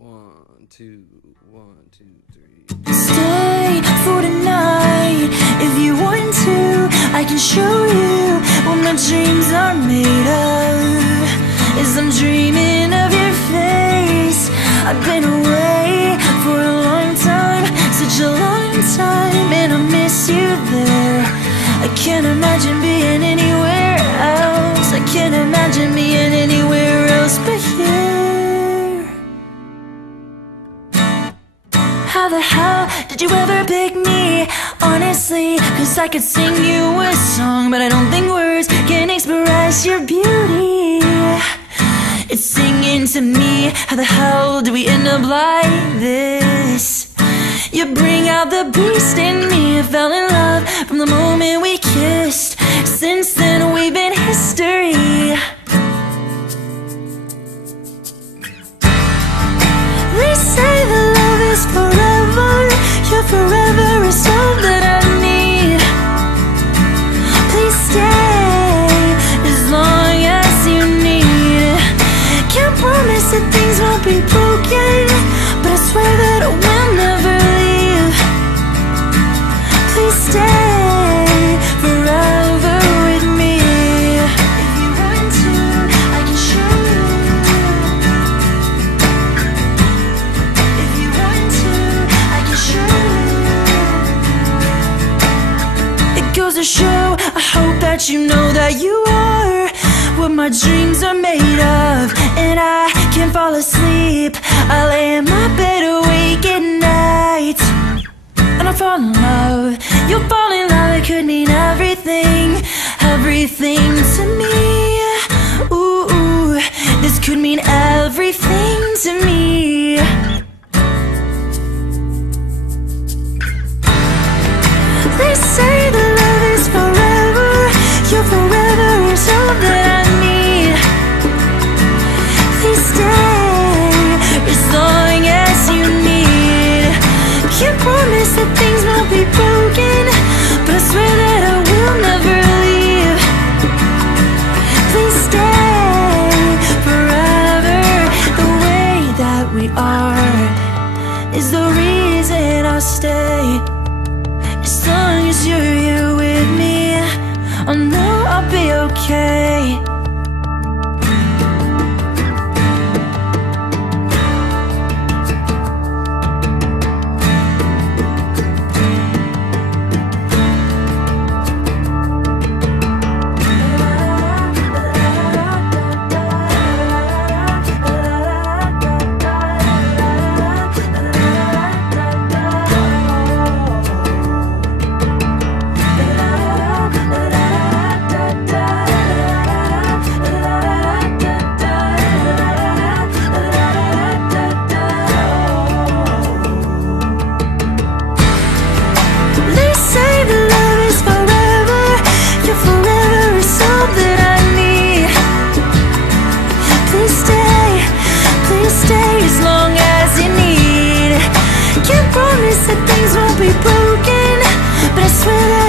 1, 2, 1, 2, 3. Stay for tonight if you want to. I can show you what my dreams are made of. As I'm dreaming of your face, I've been away for a long time, such a long time, and I miss you there. I can't imagine being anywhere else. I can't imagine being anywhere else but here. How the hell did you ever pick me? Honestly, cause I could sing you a song, but I don't think words can express your beauty. It's singing to me. How the hell do we end up like this? You bring out the beast in me. I fell in love from the moment we kissed. Since then we've been history. They say that love is forever. Your forever is all that I need. Please stay as long as you need. Can't promise that things won't be broken, but I swear that I will never leave. Please stay forever with me. If you want to, I can show you. If you want to, I can show you. It goes to show, I hope that you know that you are what my dreams are made of. And I can't fall asleep, I lay in my bed awake at night, and I fall in love. You'll fall in love, it could mean everything, everything to me. Ooh, this could mean everything to me. They say that love is forever. Your forever is all that I need. Please stay as long as you need. Can't promise that things won't be broken, but I swear that I will never leave. Please stay forever. The way that we are is the reason I'll stay. As long as you're here with me, I know I'll be okay. That things won't be broken, but I swear that